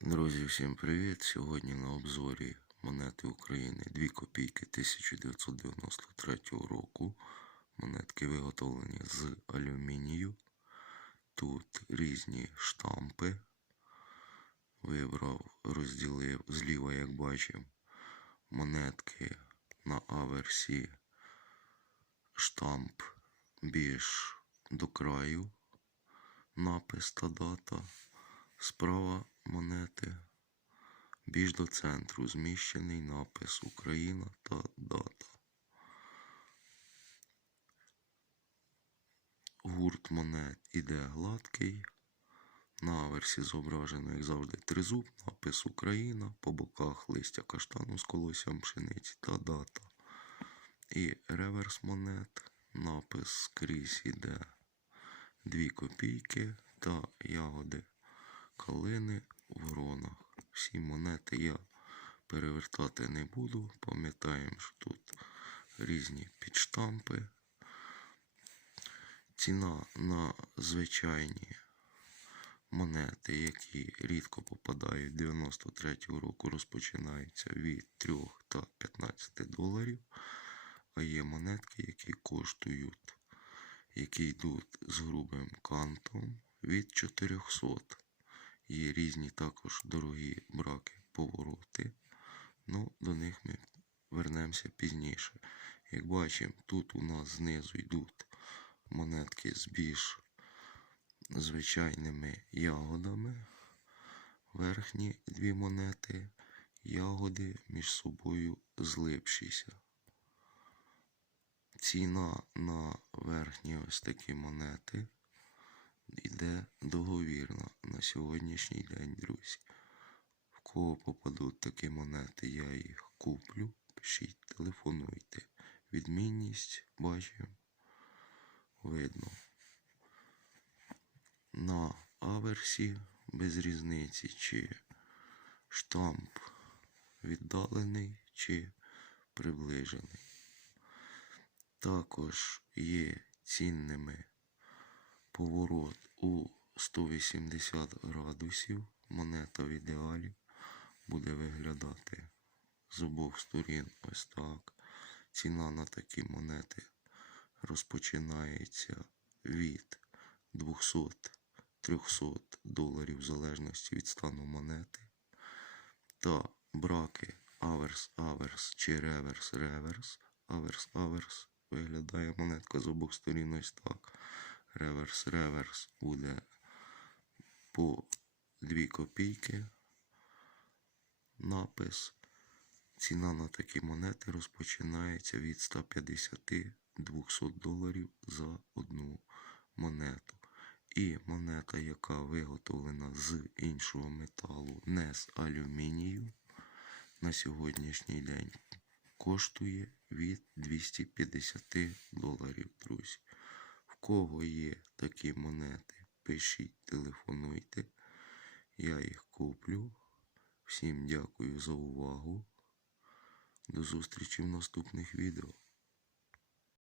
Друзі, всім привіт! Сьогодні на обзорі монети України 2 копійки 1993 року. Монетки виготовлені з алюмінію. Тут різні штампи. Вибрав, розділив зліва, як бачимо, монетки на аверсі штамп більш до краю, напис та дата. Справа монети більш до центру зміщений напис Україна та дата. Гурт монет іде гладкий. На аверсі зображено, як завжди, тризуб, напис Україна, по боках листя каштану з колоссям пшениці та дата. І реверс монет, напис скрізь іде 2 копійки та ягоди калини в гронах. Всі монети я перевертати не буду. Пам'ятаємо, що тут різні підштампи. Ціна на звичайні монети, які рідко попадають 93 року, розпочинається від 3 та 15 доларів. А є монетки, які коштують, які йдуть з грубим кантом від 400. Є різні також дорогі браки повороти. Ну, до них ми вернемося пізніше. Як бачимо, тут у нас знизу йдуть монетки з більш звичайними ягодами. Верхні дві монети, ягоди між собою злипшіся. Ціна на верхні ось такі монети йде договірно на сьогоднішній день, друзі. В кого попадуть такі монети, я їх куплю. Пишіть, телефонуйте. Відмінність бачимо. Видно. На аверсі без різниці, чи штамп віддалений, чи приближений. Також є цінними поворот у 180 градусів. Монета в ідеалі буде виглядати з обох сторін ось так. Ціна на такі монети розпочинається від 200-300 доларів в залежності від стану монети. Та браки аверс, аверс чи реверс, реверс, аверс, аверс. Виглядає монетка з обох сторін ось так. Реверс, реверс буде по 2 копійки. Напис. Ціна на такі монети розпочинається від 150-200 доларів за одну монету. І монета, яка виготовлена з іншого металу, не з алюмінію, на сьогоднішній день коштує від 250 доларів, друзі. В кого є такі монети, пишіть, телефонуйте. Я їх куплю. Всім дякую за увагу. До зустрічі в наступних відео.